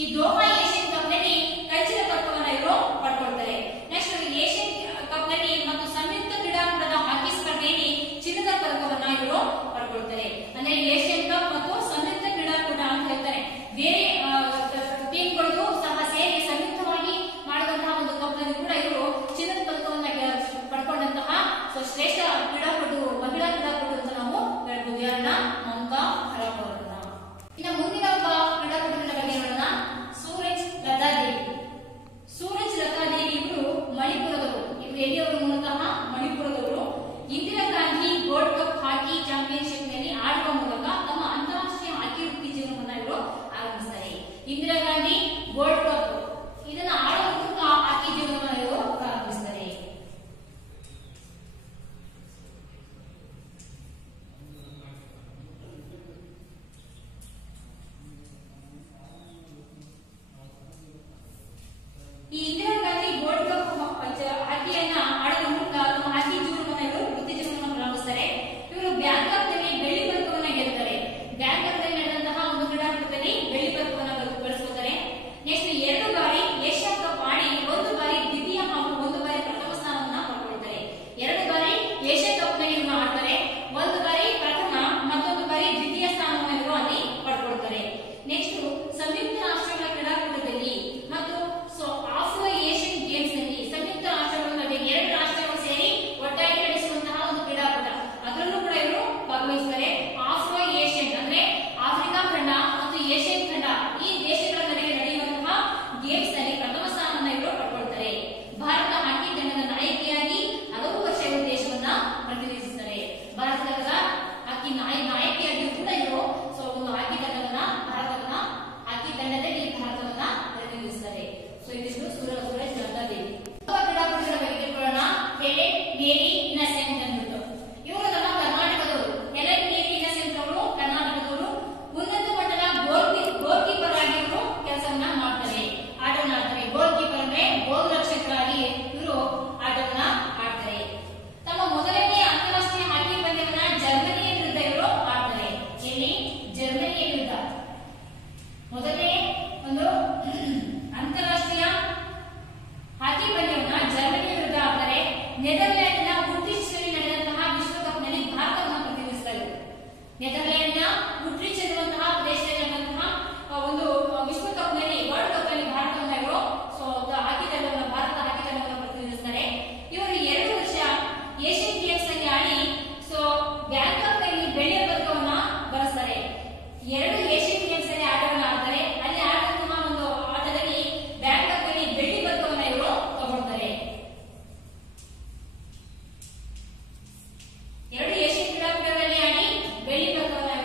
ಈ ದೋಹಾ ಏಷ್ಯನ್ ಕಪ್ ನಲ್ಲಿ ಕಂಚಿನ ಪದಕವನ್ನು ಇವರು ಪಡ್ಕೊಳ್ತಾರೆ. ನೆಕ್ಸ್ಟ್ ಏಷ್ಯನ್ ಕಪ್ ನಲ್ಲಿ ಮತ್ತು ಸಂಯುಕ್ತ ಕ್ರೀಡಾಕೂಟದ ಹಾಕಿ ಸ್ಪರ್ಧೆಯಲ್ಲಿ ಚಿನ್ನದ ಪದಕವನ್ನ ಇವರು ಪಡ್ಕೊಳ್ತಾರೆ. ಅಂದ್ರೆ ಏಷ್ಯನ್ ಕಪ್ ಮತ್ತು ಸಂಯುಕ್ತ ಕ್ರೀಡಾಕೂಟ ಅಂತ ಹೇಳ್ತಾರೆ. ಬೇರೆ ಟೀಮ್ಗಳು ಸಹ ಸೇರಿ ಸಂಯುಕ್ತವಾಗಿ ಮಾಡಿದಂತಹ ಒಂದು ಕಪ್ ನಲ್ಲಿ ಕೂಡ ಇವರು ಚಿನ್ನದ ಪದಕವನ್ನ ಪಡ್ಕೊಂಡಂತಹ ಶ್ರೇಷ್ಠ ಕ್ರೀಡಾಪಟು, ಮಹಿಳಾ ಕ್ರೀಡಾಪಟು ಅಂತ ನಾವು ಹೇಳ್ಬೋದು. ಯಾರನ್ನ? ಮಮತಾ ಹರಾಪ್ ಅವರನ್ನ. ಇನ್ನು ಮುಂದಿನ ಒಬ್ಬ ಕ್ರೀಡಾಪಟುವಿನ ಬಗ್ಗೆ ನೋಡೋಣ. ಸೂರಜ್ ಲತಾ ದೇವಿ. ಸೂರಜ್ ಲತಾ ದೇವಿ ಇವರು ಮಣಿಪುರದವರು. ಇವರು ಎಲ್ಲಿಯವರು? ಮೂಲತಃ ಮಣಿಪುರದವರು. Indira Gandhi gold cup hockey championship ನಲ್ಲಿ ಆಡುವ ಮೂಲಕ ತಮ್ಮ ಅಂತಾರಾಷ್ಟ್ರೀಯ ಹಾಕಿ ವೃತ್ತಿ ಜೀವನವನ್ನ ಇವರು ಆರಂಭಿಸ್ತಾರೆ. ಇಂದಿರಾ ಗಾಂಧಿ ಗೋಲ್ಡ್ ಕಪ್ ಇದನ್ನ ಆಡುವ ಮೂಲಕ ಹಾಕಿ ಜೀವನವನ್ನು ಇವರು ಪ್ರಾರಂಭಿಸ್ತಾರೆ. ಈ ಇಂದಿರಾ ಗಾಂಧಿ ಗೋಲ್ಡ್ ಕಪ್ ಹಾಕಿಯನ್ನ ಆಡುವ ಮೂಲಕ ತಮ್ಮ ಹಾಕಿ ಜೀವನವನ್ನ ಇವರು ವೃತ್ತಿ ಜೀವನವನ್ನು ಪ್ರಾರಂಭಿಸ್ತಾರೆ. ಇವರು ಬ್ಯಾಂಕಾಕ್ ನಲ್ಲಿ ಬೆಳ್ಳಿ ಪದಕವನ್ನ ಗೆಲ್ತಾರೆ. ಬ್ಯಾಂಕಾಕ್ ನಲ್ಲಿ ನಡೆದಂತಹ ಒಂದು ಕ್ರೀಡಾಕೂಟದಲ್ಲಿ ಬೆಳ್ಳಿ ಪದಕವನ್ನ ಗಳಿಸ್ಕೊಳ್ತಾರೆ. ನೆಕ್ಸ್ಟ್ 2 ಬಾರಿ ಏಷ್ಯಾ ಕಪ್ ಆಡಿ 1 ಬಾರಿ ದ್ವಿತೀಯ ಹಾಗೂ 1 ಬಾರಿ ಪ್ರಥಮ ಸ್ಥಾನವನ್ನ ಪಡ್ಕೊಳ್ತಾರೆ. 2 ಬಾರಿ ಏಷ್ಯಾ ಕಪ್ ನಲ್ಲಿ ಇವರು ಆಡ್ತಾರೆ. 1 ಬಾರಿ ಪ್ರಥಮ, ಮತ್ತೊಂದು ಬಾರಿ ದ್ವಿತೀಯ ಸ್ಥಾನವನ್ನ ಇವರು ಅಲ್ಲಿ ಪಡ್ಕೊಳ್ತಾರೆ. ನೆಕ್ಸ್ಟ್ ಸಂಯುಕ್ತ ರಾಷ್ಟ್ರಗಳ ಕ್ರೀಡಾಕೂಟದಲ್ಲಿ ಮತ್ತು ಆಫ್ರೋ ಏಷ್ಯನ್ ಗೇಮ್ಸ್ ನಲ್ಲಿ ಸಂಯುಕ್ತ ರಾಷ್ಟ್ರಗಳ ನಡುವೆ 2 ರಾಷ್ಟ್ರಗಳು ಸೇರಿ ಒಟ್ಟಾಗಿ ನಡೆಸುವಂತಹ ಒಂದು ಕ್ರೀಡಾಕೂಟ, ಅದರಲ್ಲೂ ಕೂಡ ಇವರು ಭಾಗವಹಿಸುತ್ತಾರೆ. ಆಫ್ರೋ ಏಷ್ಯನ್ ಅಂದ್ರೆ ಆಫ್ರಿಕಾ ಖಂಡ ಮತ್ತು ಏಷ್ಯನ್ ಖಂಡ ಈ ದೇಶಗಳ ನಡುವೆ ನಡೆಯುವಂತಹ ಗೇಮ್ಸ್ ನಲ್ಲಿ ಪ್ರಥಮ ಸ್ಥಾನವನ್ನು ಇವರು ಪಡ್ಕೊಳ್ತಾರೆ. ಭಾರತ ಹಾಕಿ ತಂಡದ ನಾಯಕಿಯಾಗಿ ಹಲವು ವರ್ಷ ಇವರು ದೇಶವನ್ನ ಪ್ರತಿನಿಧಿಸುತ್ತಾರೆ. ಭಾರತದ ಹಾಕಿ ನಾಯಕಿಯಾಗಿಯೂ ಕೂಡ ಇವರು ಒಂದು ಹಾಕಿ ತಂಡವನ್ನ ಹಾಕಿ ತಂಡದಲ್ಲಿ ಭಾರತವನ್ನ ಪ್ರತಿನಿಧಿಸುತ್ತಾರೆ. ಸೊ ಇದಿಷ್ಟು ಸೂರಜ್ ಲತಾ ದೇವಿ. ಕ್ರೀಡಾಪಟುಗಳ ಬಗ್ಗೆ ತಿಳ್ಕೊಳ್ಳೋಣ. ಹೆಲೆನ್ ಮೇರಿ ಇನ್ನಸೆಂಟ್ ಅಂದ್ಬಿಟ್ಟು ಇವರು ನಮ್ಮ ಕರ್ನಾಟಕದವರು. ಹೆಲೆನ್ ಮೇರಿ ಇನ್ನಸೆಂಟ್ ಅವರು ಕರ್ನಾಟಕದವರು. ಉನ್ನತ ಮಟ್ಟದ ಗೋಲ್ ಕೀಪರ್ ಆಗಿ ಇವರು ಕೆಲಸವನ್ನ ಮಾಡ್ತಾರೆ, ಆಟವನ್ನ ಆಡ್ತಾರೆ. ಗೋಲ್ ಕೀಪರ್ ಅಂದ್ರೆ ಗೋಲ್ ರಕ್ಷಕರಾಗಿ ಇವರು ಆಟವನ್ನ ಆಡ್ತಾರೆ. ತಮ್ಮ ಮೊದಲನೇ ಅಂತಾರಾಷ್ಟ್ರೀಯ ಹಾಕಿ ಪಂದ್ಯವನ್ನ ಜರ್ಮನಿಯ ವಿರುದ್ಧ ಇವರು ಆಡ್ತಾರೆ. ಇಲ್ಲಿ ಜರ್ಮನಿಯ ವಿರುದ್ಧ ಮೊದಲನೇ ಒಂದು ಅಂತಾರಾಷ್ಟ್ರೀಯ ಹಾಕಿ ಪಂದ್ಯವನ್ನ ಜರ್ಮನಿಯ ವಿರುದ್ಧ ಆಡ್ತಾರೆ. ನೆದರ್ಲ್ಯಾಂಡ್ನ ಉಟ್ರಿಚ್ ನಲ್ಲಿ ನಡೆದಂತಹ ವಿಶ್ವಕಪ್ ನಲ್ಲಿ ಭಾರತವನ್ನು ಪ್ರತಿನಿಧಿಸ್ತಾರೆ. ನೆದರ್ಲ್ಯಾಂಡ್ನ ಉಟ್ರಿಚ್ ಎನ್ನುವಂತಹ ಪ್ರದೇಶದಲ್ಲಿ ನಡೆದಂತಹ ಒಂದು ವಿಶ್ವಕಪ್ ನಲ್ಲಿ, ವರ್ಲ್ಡ್ ಕಪ್ ನಲ್ಲಿ ಭಾರತವನ್ನ ಇವರು ಭಾರತ ಹಾಕಿ ತಂಡವನ್ನು ಪ್ರತಿನಿಧಿಸ್ತಾರೆ. ಇವರು 2 ವರ್ಷ ಏಷ್ಯನ್ ಗೇಮ್ಸ್ ನಲ್ಲಿ ಆಡಿ ಬ್ಯಾಂಕಾಕ್ ನಲ್ಲಿ ಬೆಳ್ಳಿಯ ಪದಕವನ್ನ ಗಳಿಸ್ತಾರೆ. 2 ಏಷ್ಯನ್ ಗೇಮ್ಸ್ ನಲ್ಲಿ ಆಟವನ್ನ ಆಡ್ತಾರೆ. ಅಲ್ಲಿ ಆಡುವಂತಹ ಒಂದು ಆಟದಲ್ಲಿ ಬ್ಯಾಂಕಾಕ್ ನಲ್ಲಿ ಬೆಳ್ಳಿ ಪದಕವನ್ನ ಇವರು ತಗೊಳ್ತಾರೆ. 2 ಏಷ್ಯನ್ ಕ್ರೀಡಾಕೂಟಗಳಲ್ಲಿ ಆಡಿ ಬೆಳ್ಳಿ ಪದಕವನ್ನ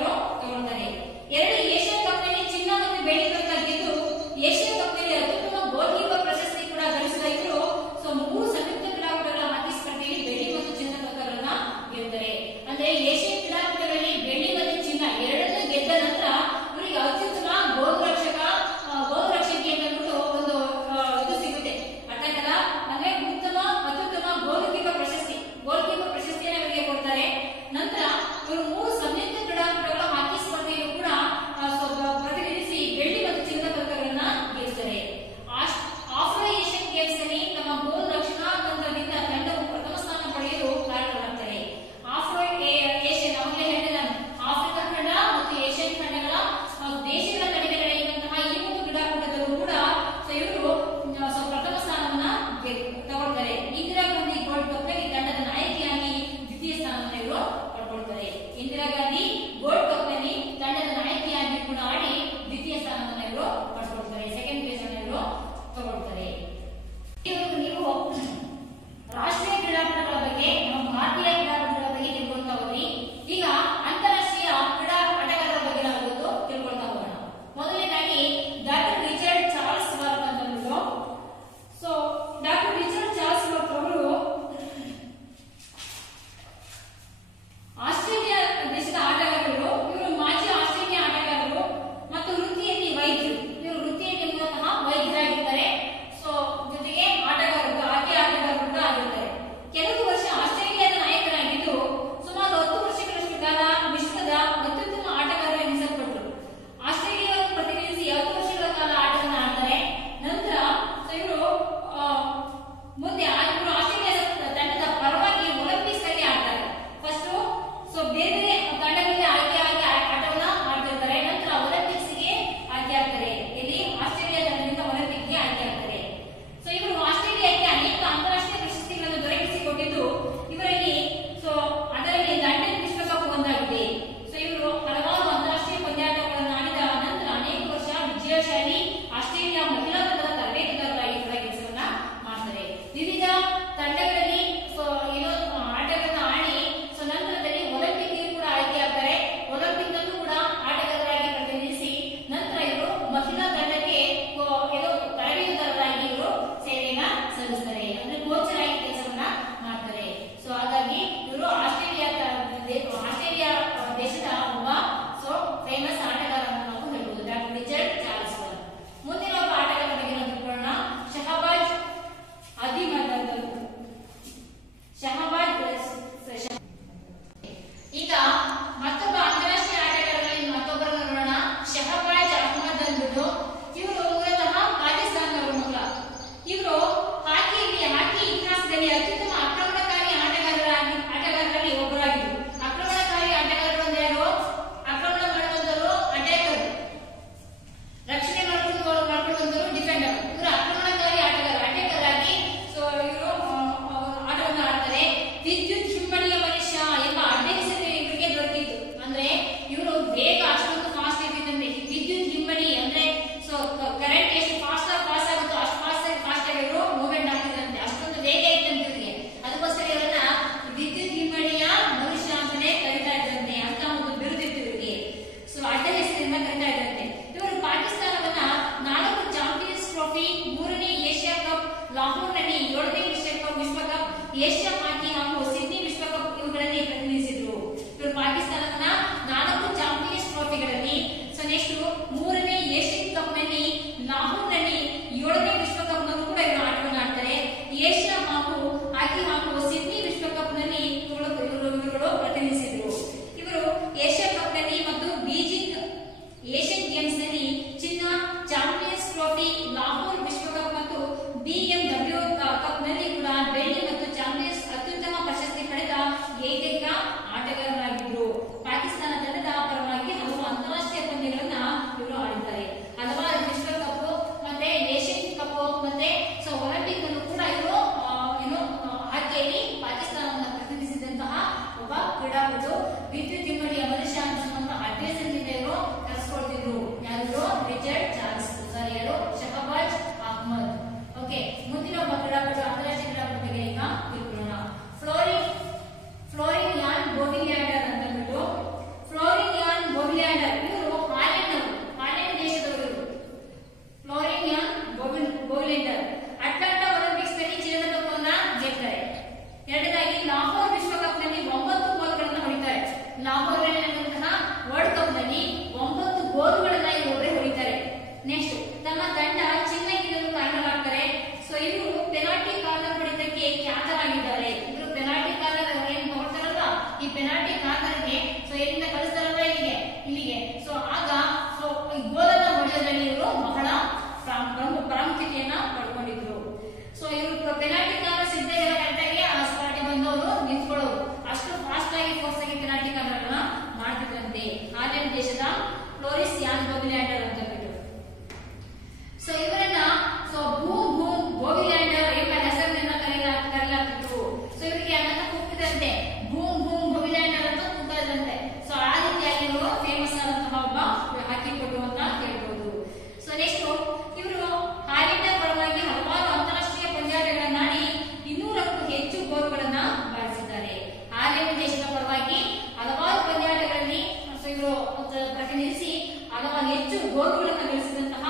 ಪ್ರತಿನಿಧಿಸಿ ಅಥವಾ ಹೆಚ್ಚು ಗೋಲುಗಳನ್ನು ಗಳಿಸಿದಂತಹ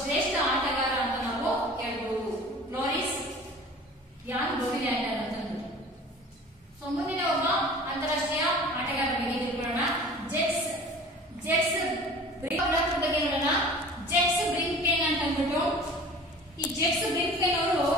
ಶ್ರೇಷ್ಠ ಆಟಗಾರ ಅಂತ ನಾವು ಹೇಳ್ಬಹುದು. ಫ್ಲೋರಿಸ್ ಯಾನ್ ಬೋವಿಲ್ಯಾಂಡರ್ ಅಂತಂದು. ಮುಂದಿನ ಒಬ್ಬ ಅಂತಾರಾಷ್ಟ್ರೀಯ ಆಟಗಾರರ ಬಗ್ಗೆ ತಿಳ್ಕೊಳ್ಳೋಣ. ಜೆಟ್ಸ್ ಬಗ್ಗೆ ನೋಡೋಣ. ಜೆಟ್ಸ್ ಬ್ರಿಂಕ್ಪೇನ್ ಅಂತ ಅಂದ್ಬಿಟ್ಟು, ಈ ಜೆಟ್ಸ್ ಬ್ರಿಂಕ್ಪೇನ್ ಅವರು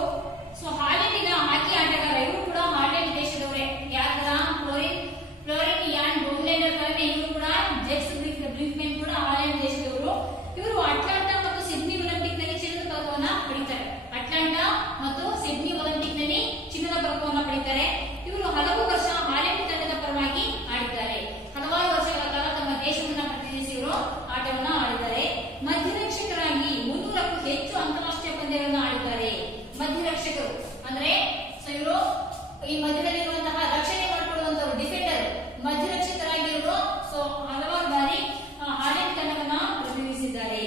ಹಾಲೆಂಡಿನ ಹಾಕಿ ಆಟಗಾರ. ಇವರು ಕೂಡ ಹಾಲೆಂಡ್ ದೇಶದವರೇ. ಯಾರ ಫ್ಲೋರಿನ್ ಯಾನ್ ಬೋವಿಲ್ಯಾಂಡರ್ ತರನೇ ಇವರು ಕೂಡ ಜೆಟ್ಸ್ ಬ್ರಿಂಕ್ಪೇನ್ ಕೂಡ ಹಾಲೆಂಡ್ ದೇಶದವರು. ಇವರು ಅಟ್ಲಾಂಟಾ ಮತ್ತು ಸಿಡ್ನಿ ಒಲಿಂಪಿಕ್ ನಲ್ಲಿ ಚಿನ್ನದ ಪದಕವನ್ನ ಪಡಿತಾರೆ. ಅಟ್ಲಾಂಟಾ ಮತ್ತು ಸಿಡ್ನಿ ಒಲಿಂಪಿಕ್ ನಲ್ಲಿ ಚಿನ್ನದ ಪದಕವನ್ನ ಪಡಿತಾರೆ. ಇವರು ಹಲವು ವರ್ಷ ಹಾಲೆಂಡ್ ತಂಡದ ಪರವಾಗಿ ಆಡಿದ್ದಾರೆ. ಹಲವಾರು ವರ್ಷಗಳ ಕಾಲ ತಮ್ಮ ದೇಶವನ್ನ ಪ್ರತಿನಿಧಿಸಿ ಇವರು ಆಟವನ್ನ ಆಡಿದ್ದಾರೆ. ಮಧ್ಯರಕ್ಷಕರಾಗಿ 300ಕ್ಕೂ ಹೆಚ್ಚು ಅಂತಾರಾಷ್ಟ್ರೀಯ ಪಂದ್ಯಗಳನ್ನು ಆಡಿದ್ದಾರೆ. ಮಧ್ಯರಕ್ಷಕರು ಅಂದ್ರೆ ಇವರು ಈ ಮಧ್ಯದಲ್ಲಿರುವಂತಹ ರಕ್ಷಣೆ ಮಾಡಿಕೊಳ್ಳುವಂತವರು, ಡಿಫೆಂಡರ್. ಮಧ್ಯರಕ್ಷಕರಾಗಿ ಇವರು ಹಲವಾರು ಬಾರಿ ಹಾಲೆಂಡ್ ತಂಡವನ್ನ ಪ್ರತಿನಿಧಿಸಿದ್ದಾರೆ.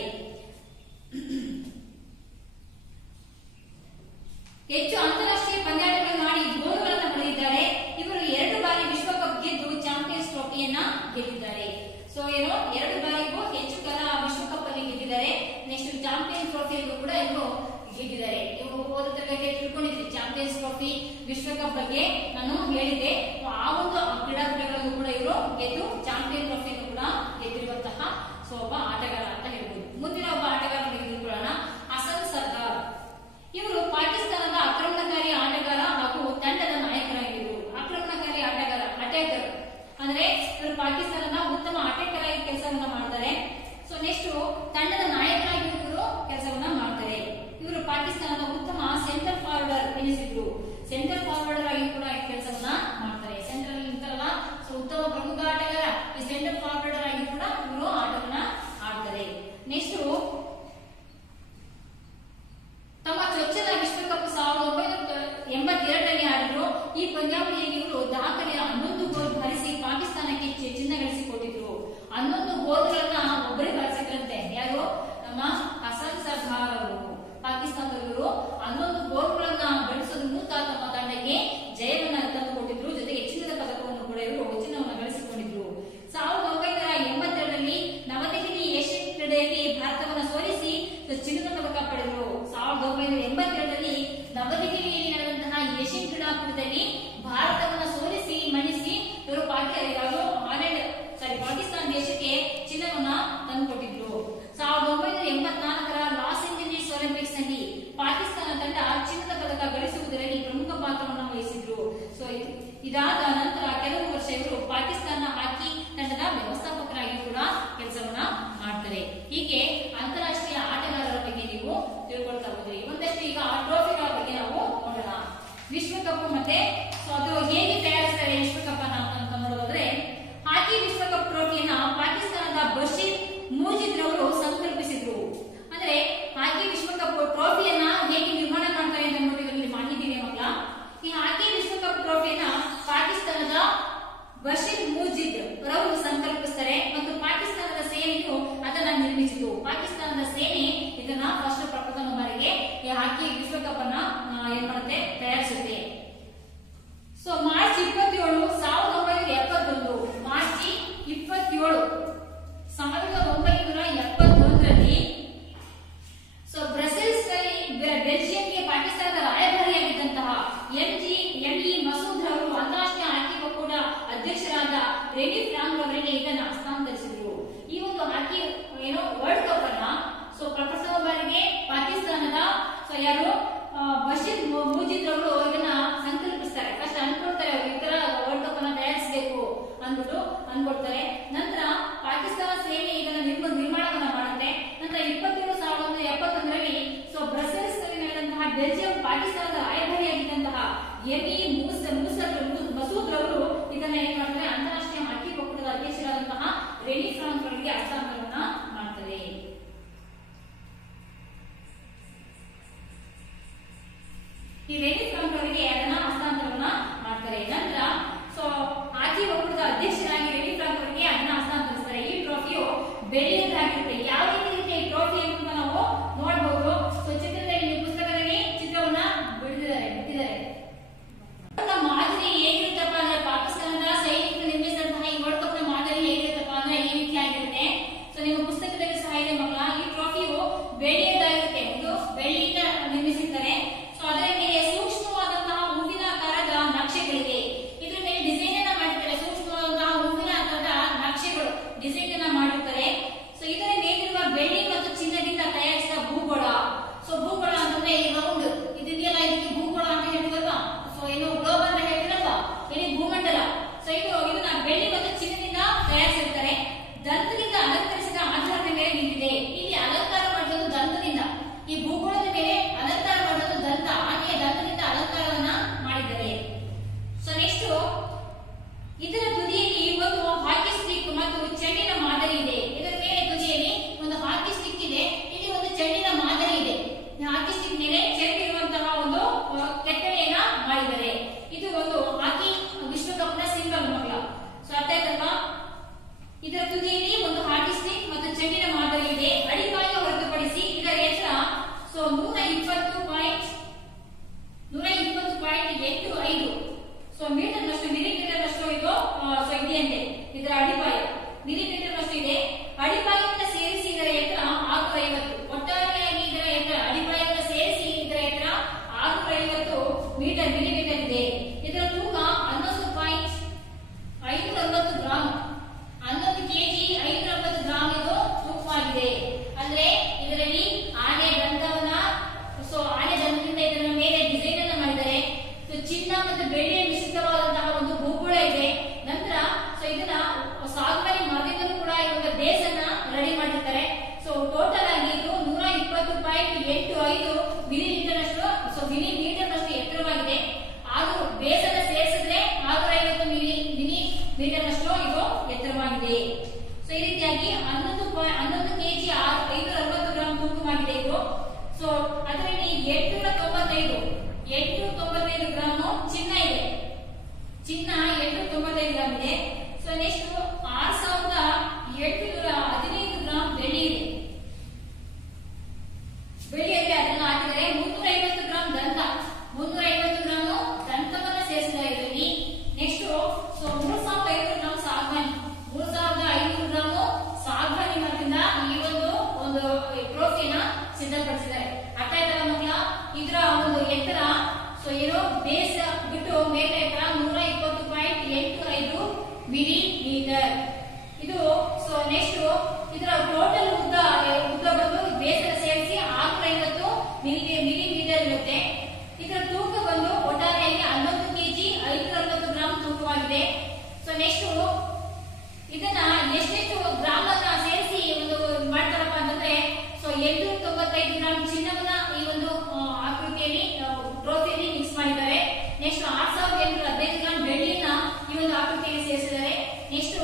ಹೆಚ್ಚು ಅಂತಾರಾಷ್ಟ್ರೀಯ ಪಂದ್ಯಾಟಗಳನ್ನು ಆಡಿ ಗೋಲುಗಳನ್ನು ಪಡೆದಿದ್ದಾರೆ. ಇವರು 2 ಬಾರಿ ವಿಶ್ವಕಪ್ ಗೆದ್ದು ಚಾಂಪಿಯನ್ಸ್ ಟ್ರೋಫಿಯನ್ನ ಗೆದ್ದಿದ್ದಾರೆ. ಏನು 2 ಬಾರಿಗೂ ಹೆಚ್ಚು ಕಾಲ ವಿಶ್ವಕಪ್ ಅಲ್ಲಿ ಗೆದ್ದಿದ್ದಾರೆ. ನೆಕ್ಸ್ಟ್ ಚಾಂಪಿಯನ್ಸ್ ಟ್ರೋಫಿಯಲ್ಲೂ ಕೂಡ ಇವರು ಗೆದ್ದಿದ್ದಾರೆ. ಇವರು ಹೋದ ತರಗತಿಯಲ್ಲಿ ತಿಳ್ಕೊಂಡಿದ್ರಿ ಚಾಂಪಿಯನ್ಸ್ ಟ್ರೋಫಿ, ವಿಶ್ವಕಪ್ ಬಗ್ಗೆ ನಾನು ಹೇಳಿದ್ದೆ. ಆ ಒಂದು ಕ್ರೀಡಾಕೂಟಗಳನ್ನು ಕೂಡ ಇವರು ಗೆದ್ದು ಚಾಂಪಿಯನ್ ಟ್ರೋಫಿಯನ್ನು ಕೂಡ ಗೆದ್ದಿರುವಂತಹ ಒಬ್ಬ ಆಟಗಾರ ಅಂತ ಹೇಳ್ಬೋದು. ಮುಂದಿನ ಒಬ್ಬ ಆಟಗಾರ ಬಗ್ಗೆ ತಿಳ್ಕೊಳ್ಳೋಣ. ಹಸನ್ ಸರ್ದಾರ್. ಇವರು ಪಾಕಿಸ್ತಾನದ ಆಕ್ರಮಣಕಾರಿ ಆಟಗಾರ ಹಾಗೂ ತಂಡದ ನಾಯಕರಾಗಿದ್ದರು. ಆಕ್ರಮಣಕಾರಿ ಆಟಗಾರ, ಅಟ್ಯಾಕರ್ ಅಂದ್ರೆ ಇವರು ಪಾಕಿಸ್ತಾನದ ಉತ್ತಮ ಅಟ್ಯಾಕರ್ ಆಗಿ ಕೆಲಸವನ್ನ ಮಾಡ್ತಾರೆ. ನೆಕ್ಸ್ಟ್ ತಂಡದ ನಾಯಕರಾಗಿ ಇವರು ಕೆಲಸವನ್ನ ಮಾಡ್ತಾರೆ. ಇವರು ಪಾಕಿಸ್ತಾನದ ಉತ್ತಮ ಸೆಂಟರ್ ಫಾರ್ವರ್ಡರ್ ಎನಿಸಿದ್ರು. ಸೆಂಟರ್ ಫಾರ್ವರ್ಡರ್ ಆಗಿ ಕೂಡ ಕೆಲಸವನ್ನ ಮಾಡ್ತಾರೆ. ಸೆಂಟ್ರಲ್ ಇರ್ತಾರಲ್ಲ, ಉತ್ತಮ ಪ್ರಮುಖ ಆಟಗಾರ, ಈ ಸೆಂಟರ್ ಫಾರ್ವರ್ಡರ್ ಆಗಿ ಕೂಡ ಇವರು ಆಟವನ್ನ ಆಡ್ತಾರೆ. ನೆಕ್ಸ್ಟ್ ತಮ್ಮ ಚೊಚ್ಚಲ ವಿಶ್ವಕಪ್ 1982ರಲ್ಲಿ ಆಡಿದ್ರು. ಈ ಪಂದ್ಯಾವಳಿಯಲ್ಲಿ ಇವರು ದಾಖಲೆಯ 11 ಗೋಲ್ ಬಾರಿಸಿ ಪಾಕಿಸ್ತಾನಕ್ಕೆ ಚಿನ್ನ ಗಳಿಸಿಕೊಟ್ಟಿದ್ರು. 11 ಗೋಲ್ಗಳನ್ನ ಒಬ್ಬರೇ ಬಾರಿಸಿದ್ರಂತೆ. ಯಾರು? ನಮ್ಮ ಹಸನ್ ಸರ್ದಾರ್ ಅವರು. ಪಾಕಿಸ್ತಾನದವರು 11 ಗೋಲ್ಗಳನ್ನ ಗಳಿಸೋದ್ರ ಮೂಲಕ ತಮ್ಮ ತಂಡಕ್ಕೆ ಜಯವನ್ನ ತಂದುಕೊಟ್ಟಿದ್ರು. ಜೊತೆಗೆ ಚಿನ್ನದ ಪದಕವನ್ನು ಕೂಡ ಇವರು ಚಿನ್ನವನ್ನು ಗಳಿಸಿಕೊಂಡಿದ್ರು. 1982ರಲ್ಲಿ ನವದೆಹಲಿ ಏಷ್ಯನ್ ಕ್ರೀಡೆಯಲ್ಲಿ ಭಾರತವನ್ನು ಸೋಲಿಸಿ ಚಿನ್ನದ ಪದಕ ಪಡೆದರು. 1982ರಲ್ಲಿ ನವದೆಹಲಿಯಲ್ಲಿ ನಡೆದಂತಹ ಏಷ್ಯನ್ ಕ್ರೀಡಾಕೂಟದಲ್ಲಿ ಭಾರತವನ್ನು ಸೋಲಿಸಿ ಮಣಿಸಿ ಇವರು ಪಾಕಿಸ್ತಾನ ದೇಶಕ್ಕೆ ಚಿನ್ನವನ್ನ ತಂದುಕೊಟ್ಟಿದ್ರು. 1984ರ ಲಾಸ್ ಏಂಜಲೀಸ್ ಒಲಿಂಪಿಕ್ಸ್ ನಲ್ಲಿ ಪಾಕಿಸ್ತಾನ ತಂಡ ಚಿನ್ನದ ಪದಕ ಗಳಿಸುವುದರಲ್ಲಿ ಪ್ರಮುಖ ಪಾತ್ರವನ್ನು ವಹಿಸಿದ್ರು. ಇದಾದ ನಂತರ ಕೆಲವು ವರ್ಷ ಇವರು ಪಾಕಿಸ್ತಾನ ಹಾಕಿ ತಂಡದ ವ್ಯವಸ್ಥಾಪಕರಾಗಿ ಕೂಡ ಕೆಲಸವನ್ನ ಮಾಡ್ತಾರೆ. ಹೀಗೆ ಅಂತಾರಾಷ್ಟ್ರೀಯ ಆಟಗಾರರ ಬಗ್ಗೆ ನೀವು ತಿಳ್ಕೊಳ್ತಾ ಹೋದ್ರಿ. ಒಂದಷ್ಟು ಈಗ ಟ್ರೋಫಿಗಳ ಬಗ್ಗೆ ನಾವು ನೋಡೋಣ. ವಿಶ್ವಕಪ್ ಮತ್ತೆ ಅದು ಹೇಗೆ ತಯಾರಿಸ್ತಾರೆ ವಿಶ್ವಕಪ್ ಅಂತ ನೋಡೋದಾದ್ರೆ, ಹಾಕಿ ವಿಶ್ವಕಪ್ ಟ್ರೋಫಿಯನ್ನ ಪಾಕಿಸ್ತಾನದ ಬಶೀರ್ ಮುಜಿದ್ ರವರು ಸಂಕಲ್ಪಿಸಿದ್ರು. ಅಂದ್ರೆ ಹಾಕಿ ವಿಶ್ವಕಪ್ ಟ್ರೋಫಿಯನ್ನ ಹೇಗೆ ನಿರ್ಮಾಣ ಮಾಡ್ತಾರೆ ಅಂತ ನೋಡಿ ಮಾಡಿದ್ದೀವಿ ಮಕ್ಕಳ. ಈ ಹಾಕಿ ವಿಶ್ವಕಪ್ ಟ್ರೋಫಿಯನ್ನ ಪಾಕಿಸ್ತಾನದ ಬಶೀರ್ ಮುಜಿದ್ ರವರು ಸಂಕಲ್ಪಿಸ್ತಾರೆ ಮತ್ತು ಪಾಕಿಸ್ತಾನದ ಸೇನೆಯು ಅದನ್ನ ನಿರ್ಮಿಸಿತು. ಪಾಕಿಸ್ತಾನದ ಸೇನೆ ಇದನ್ನ ಫಸ್ಟ್ ಪ್ರಪ್ರಥಮ ಬಾರಿಗೆ ಈ ಹಾಕಿ ವಿಶ್ವಕಪ್ ಅನ್ನ ಏನ್ ಮಾಡುತ್ತೆ, ತಯಾರಿಸುತ್ತೆ. ಮಾರ್ಚ್ 27, 1971, ಮಾರ್ಚ್ 27, 1971ರಲ್ಲಿ ಬ್ರಸೆಲ್ಸ್ ಬೆಲ್ಜಿಯಂಗೆ ಪಾಕಿಸ್ತಾನದ ರಾಯಭಾರಿಯಾಗಿದ್ದಂತಹ ಎಂಇ ಮಸೂದ್ ಅವರು ಅಂತಾರಾಷ್ಟ್ರೀಯ ಹಾಕಿ ಒಕ್ಕೂಟ ಅಧ್ಯಕ್ಷರಾದ ರೆನಿ ಫ್ರಾಂಕ್ ಅವರಿಗೆ ಇದನ್ನು ಹಸ್ತಾಂತರಿಸಿದ್ರು. ಈ ಒಂದು ಹಾಕಿ ವರ್ಲ್ಡ್ ಕಪ್ ಅನ್ನ ಪ್ರಪ್ರಥಮ ಬಾರಿಗೆ ಪಾಕಿಸ್ತಾನದ ಯಾರು ಬಶೀರ್ ಮುಜಿದ್ ಅವರು ಇದನ್ನ ಸಂಕಲ್ಪಿಸ್ತಾರೆ. ಫಸ್ಟ್ ಅನ್ಕೊಳ್ತಾರೆ, ಈ ತರ ವರ್ಲ್ಡ್ ಕಪ್ ಅನ್ನ ತಯಾರಿಸಬೇಕು ಅಂದ್ಬಿಟ್ಟು ಅನ್ಕೊಳ್ತಾರೆ. ನಂತರ ಪಾಕಿಸ್ತಾನ ಸೇನೆ ಇದನ್ನ ನಿರ್ಮಾಣವನ್ನ ಮಾಡುತ್ತೆ. ನಂತರ 27/1971ರಲ್ಲಿ ಬ್ರಸೆಲ್ಸ್ ನಲ್ಲಿ ನಡೆದಂತಹ ಬೆಲ್ಜಿಯಂ ಪಾಕಿಸ್ತಾನದ ರಾಯಭಾರಿಯಾಗಿದ್ದಂತಹ ಎಂಇ ಮಸೂದ್ ರವರು ಇದನ್ನ ಏನ್ ಮಾಡ್ತಾರೆ, ಅಂತಾರಾಷ್ಟ್ರೀಯ ಹಾಕಿ ಒಕ್ಕೂಟದ ಅಧ್ಯಕ್ಷರಾದಂತಹ ರೆನಿ ಫ್ರಾಂಕ್ ಅವರಿಗೆ ಹಸ್ತಾಂತರವನ್ನ ಮಾಡ್ತಾರೆ. ಈ ರೆನಿ ಫ್ರಾಂಕ್ ಅವರಿಗೆ ಅದನ್ನ ಹಸ್ತಾಂತರವನ್ನ ಮಾಡ್ತಾರೆ. ನಂತರ ಹಾಕಿ ಒಕ್ಕೂಟದ ಅಧ್ಯಕ್ಷರಾಗಿ ರೆನಿ ಫ್ರಾಂಕ್ ಅವರಿಗೆ ಅದನ್ನ ಹಸ್ತಾಂತರಿಸ್ತಾರೆ. ಈ ಟ್ರೋಫಿಯು ಬೆಳ್ಳಿಯದ್ದಾಗಿರುತ್ತೆ. ಯಾವ ರೀತಿ ಇರುತ್ತೆ ಈ ಟ್ರೋಫಿ ಅಂತ ನಾವು ನೋಡಬಹುದು. ಚಿತ್ರದಲ್ಲಿ ಪುಸ್ತಕದಲ್ಲಿ ಚಿತ್ರವನ್ನ ಬಿಟ್ಟಿದ್ದಾರೆ. ಮಾದರಿ ಹೇಗಿರುತ್ತಪ್ಪ ಅಂದ್ರೆ, ಪಾಕಿಸ್ತಾನದ ಸೈನಿಕರು ನಿರ್ಮಿಸಿದಂತಹ ಈ ವರ್ಲ್ಡ್ ಕಪ್ ನ ಮಾದರಿ ಹೇಗಿರುತ್ತಪ್ಪ ಅಂದ್ರೆ ಈ ರೀತಿ ಆಗಿರುತ್ತೆ. ನಿಮ್ಮ ಪುಸ್ತಕದಲ್ಲಿ ಸಹ ಇದೆ ಮಕ್ಕಳ. ಈ ಟ್ರೋಫಿಯು ಬೆಳ್ಳಿಯದಾಗಿರುತ್ತೆ, ಇದು ಬೆಳ್ಳಿಯಿಂದ ನಿರ್ಮಿಸಿರ್ತಾರೆ. ಸೊ ಅದರ ಮೇಲೆ ಸೂಕ್ಷ್ಮವಾದಂತಹ ಹೂವಿನ ಆಕಾರದ ನಕ್ಷೆಗಳಿವೆ. ಇದ್ರ ಮೇಲೆ ಡಿಸೈನ್ ಅನ್ನ ಮಾಡಿರ್ತಾರೆ, ಸೂಕ್ಷ್ಮವಾದಂತಹ ಹೂವಿನ ಆಕಾರದ ನಕ್ಷೆಗಳು ಡಿಸೈನ್ ಅನ್ನ ಮಾಡಿರ್ತಾರೆ. ಸೊ ಇದರ ಮೇಲಿರುವ ಬೆಳ್ಳಿ ಮತ್ತು ಚಿನ್ನದಿಂದ ತಯಾರಿಸಿದ ಭೂಗೋಳ. ಸೊ ಭೂಗೋಳ ಅಂತಂದ್ರೆ ಈ ರೌಂಡ್ ಇದೆಯಲ್ಲ, ಇದಕ್ಕೆ ಭೂಗೋಳ ಅಂತ ಹೇಳ್ತೀವಲ್ವಾ. ಸೊ ಏನು ಗ್ಲೋಬ್ ಅಂತ ಹೇಳ್ತೀರಲ್ವಾ, ಇಲ್ಲಿ ಭೂಮಂಡಲ. ಸೊ ಇದನ್ನ ಬೆಳ್ಳಿ ಮತ್ತು ಚಿನ್ನದಿಂದ ತಯಾರಿಸಿರ್ತಾರೆ. ದಂತದಿಂದ ಅಲಂಕರಿಸಿದ ಆಧಾರದ ಮೇಲೆ ನಿಂತಿದೆ. ಇಲ್ಲಿ ಅಲಂಕಾರ ಮಾಡೋದು ದಂತದಿಂದ, ಈ ಭೂಗೋಳದ ಮೇಲೆ ಅಲಂಕಾರ ಮಾಡೋದು ದಂತ, ಆನೆಯ ದಂತದಿಂದ ಅಲಂಕಾರವನ್ನ ಮಾಡಿದ್ದಾರೆ. ಸೊ ನೆಕ್ಸ್ಟ್ ಇದರ ತುದಿಯಲ್ಲಿ ಒಂದು ಹಾಕಿ ಸ್ಟಿಕ್ ಮತ್ತು ಚೆಂಡಿನ ಮಾದರಿ ಇದೆ. ಇದರ ಮೇಲೆ ತುದಿಯಲ್ಲಿ ಒಂದು ಹಾಕಿ ಸ್ಟಿಕ್ ಇದೆ, ಇಲ್ಲಿ ಒಂದು ಚೆಂಡಿನ ಮಾದರಿ ಇದೆ. ಹಾಕಿ ಸ್ಟಿಕ್ ಮೇಲೆ ಚೆಂಡಿರುವಂತಹ ಒಂದು ಕೆತ್ತನೆಯನ್ನ ಮಾಡಿದ್ದಾರೆ. ಇದು ಒಂದು ಹಾಕಿ ವಿಶ್ವಕಪ್ನ ಸಿಂಬಲ್ ಮಕ್ಕಳ. ಸೊ ಅರ್ಥ ಆಯ್ತಲ್ವಾ. ಇದರ ತುದಿಯಲ್ಲಿ ಒಂದು ಹಾಕಿ ಸ್ಟಿಕ್ ಮತ್ತು ಚೆಂಡಿನ ಮಾದರಿ ಇದೆ. ಅಡಿಪಾಯ ಹೊರತುಪಡಿಸಿ ಇದರ ಎತ್ತರ 120.85 ಸೊ ಮೀಟರ್ ನಷ್ಟು, ಮಿಲಿಮೀಟರ್ ನಷ್ಟು ಇದು ಇದೆಯಂತೆ. ಇದರ ಅಡಿಪಾಯ ಮಿಲಿಮೀಟರ್ ನಷ್ಟು ಇದೆ. ಅಡಿಪಾಯವನ್ನು ಸೇರಿಸಿ ಇದರ ಎತ್ತರ 650. ಒಟ್ಟಾರೆಯಾಗಿ ಇದರ ಎತ್ತರ ಅಡಿಪಾಯವನ್ನು ಸೇರಿಸಿ ಇದರ ಎತ್ತರ 650 ಮೀಟರ್ ಮಿಲಿಮೀಟರ್ ಇದೆ. ಇದರ ತೂಕ 11.560 ಗ್ರಾಂ, 11 ಕೆಜಿ 560 ಗ್ರಾಂ ಇದು ತೂಕವಾಗಿದೆ. ಅಂದ್ರೆ ಇದರಲ್ಲಿ ಆನೆ ದಂತವನ್ನ, ಸೊ ಆನೆ ದಂತದಿಂದ ಇದರ ಮೇಲೆ ಡಿಸೈನ್ ಅನ್ನ ಮಾಡಿದ್ದಾರೆ. ಚಿನ್ನ ಮತ್ತು ಬೆಳ್ಳಿಯ ಮಿಶ್ರಿತವಾದಂತಹ ಒಂದು ಭೂಗೋಳ ಇದೆ. ನಂತರ ಸೊ ಇದನ್ನ ಸಾಗುವಾನಿ ಮರದಿಂದಲೂ ಕೂಡ ಇವಾಗ ಬೇಸ್ ಅನ್ನ ರೆಡಿ ಮಾಡಿರ್ತಾರೆ. ಸೊ ಟೋಟಲ್ ಆಗಿ ಇದು 120.85 ಮಿಲಿಮೀಟರ್ ಅಷ್ಟು, ಸೊ ಮಿಲಿಮೀಟರ್ ನಷ್ಟು ಎತ್ತರವಾಗಿದೆ. ಆದ್ರೂ ಬೇಸ್ ಅನ್ನ ಸೇರಿಸಿದ್ರೆ 650 ಮಿಲಿಮೀಟರ್ ನಷ್ಟು ಇದು ಎತ್ತರವಾಗಿದೆ. ಸೊ ಈ ರೀತಿಯಾಗಿ 11 ಕೆಜಿ 560 ಗ್ರಾಂ ತೂಕವಾಗಿದೆ ಇದು. ಸೊ ಅದರಲ್ಲಿ 895 ಗ್ರಾಮ್ ಚಿನ್ನ ಇದೆ. ಚಿನ್ನ 895 ಗ್ರಾಮ್ ಇದೆ. ಸೊ ನೆಕ್ಸ್ಟ್ 6815 ಗ್ರಾಂ ಬೆಳ್ಳಿ ಇದೆ. ಬೆಳ್ಳಿಯಲ್ಲಿ ಅದನ್ನು ಹಾಕಿದರೆ 350 ಗ್ರಾಂ ದಂತ, 350 ಗ್ರಾಮ್ ದಂತವನ್ನ ಸೇರಿಸಿದ್ದಾರೆ ಇದರಲ್ಲಿ. ನೆಕ್ಸ್ಟ್ ಸೊ 3500 ಗ್ರಾಂ ಸಾಗವಾನಿ, 3500 ಗ್ರಾಮ್ ಸಾಗವಾನಿ ಮರದಿಂದ ಈ ಒಂದು ಟ್ರೋಫಿಯನ್ನ ಸಿದ್ಧಪಡಿಸಿದ್ದಾರೆ. ಅರ್ಥ ಆಯ್ತಲ್ಲ ಮಕ್ಕಳ. ಇದರ ಒಂದು ಎತ್ತರ ಸೊ ಏನು ಬೇಸ್ ಬಿಟ್ಟು ಮೇಲೆ ಎತ್ತರ 120.85 ಮಿಲಿಮೀಟರ್ ಇದು. ಸೊ ನೆಕ್ಸ್ಟ್ ಇದರ ಟೋಟಲ್ ಉದ್ದ ಬಂದು ಬೇಸ್ ಸೇರಿಸಿ 650 ಮಿಲಿಮೀಟರ್ ಇರುತ್ತೆ. ಇದರ ತೂಕ ಬಂದು ಒಟ್ಟಾರೆಯಾಗಿ 11 ಕೆಜಿ 560 ಗ್ರಾಂ ತೂಕವಾಗಿದೆ. ಸೊ ನೆಕ್ಸ್ಟ್ ಇದನ್ನ ಎಷ್ಟೆಷ್ಟು ಗ್ರಾಮ್ ಅನ್ನ ಸೇರಿಸಿ ಒಂದು ಮಾಡ್ತಾರಪ್ಪ ಅಂತಂದ್ರೆ, ಸೊ 895 ಗ್ರಾಂ ಚಿನ್ನವನ್ನ ಈ ಒಂದು ಆಕೃತಿಯಲ್ಲಿ ಟ್ರೋಫಿಯಲ್ಲಿ ಮಿಕ್ಸ್ ಮಾಡಿದ್ದಾರೆ. ನೆಕ್ಸ್ಟ್ 6815 ಗ್ರಾಂ ಬೆಳ್ಳಿಯನ್ನ ಈ ಒಂದು ಆಕೃತಿಯಲ್ಲಿ ಸೇರಿಸಿದ್ದಾರೆ. ನೆಕ್ಸ್ಟ್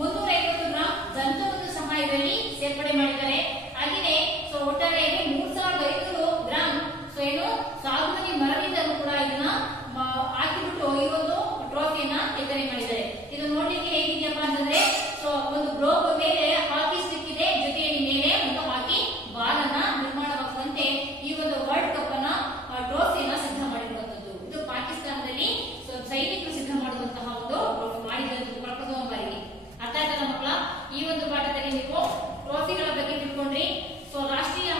350 ಗ್ರಾಂ ದಂತವನ್ನು ಸಹ ಇದರಲ್ಲಿ ಸೇರ್ಪಡೆ ಮಾಡಿದ್ದಾರೆ. ಹಾಗೆಯೇ ಸೊ ಒಟ್ಟಾರೆಯಾಗಿ 3500 ಗ್ರಾಂ ಸೊ ಏನು ಸಾಗುವಾನಿ ಮರದಿಂದಲೂ ಕೂಡ ಇದನ್ನ ಹಾಕಿಬಿಟ್ಟು ಈ ಒಂದು ಟ್ರೋಫಿಯನ್ನ ಕೆತ್ತನೆ ಮಾಡಿದ್ದಾರೆ. ಇದು ನೋಡ್ಲಿಕ್ಕೆ ಹೇಗಿದೆಯಪ್ಪ ಅಂತಂದ್ರೆ, ಸೊ ಒಂದು ಗ್ಲೋಬ್ ಮೇಲೆ ಹಾಕಿ ಸ್ಟಿಕ್ ಇದೆ, ಜೊತೆಯಲ್ಲಿ ಮೇಲೆ ಒಂದು ಹಾಕಿ ಬಾಲ್ ಅನ್ನ ನಿರ್ಮಾಣವಾಗುವಂತೆ ಈ ಒಂದು ವರ್ಲ್ಡ್ ಕಪ್ ಅನ್ನ ಟ್ರೋಫಿಯನ್ನ ಸಿದ್ಧ ಮಾಡಿರುವಂತದ್ದು. ಇದು ಪಾಕಿಸ್ತಾನದಲ್ಲಿ ಸೈನಿಕರು ಸಿದ್ಧ ಮಾಡುವಂತಹ ಒಂದು ಮಾಡಿದಂತದ್ದು ಪ್ರಪ್ರಥಮ ಬಾರಿಗೆ. ಅರ್ಥ ಆಯ್ತಲ್ಲ ಮಕ್ಕಳ. ಈ ಒಂದು ಪಾಠದಲ್ಲಿ ನೀವು ಟ್ರೋಫಿಗಳ ಬಗ್ಗೆ ತಿಳ್ಕೊಂಡ್ರಿ. ಸೊ ರಾಷ್ಟ್ರೀಯ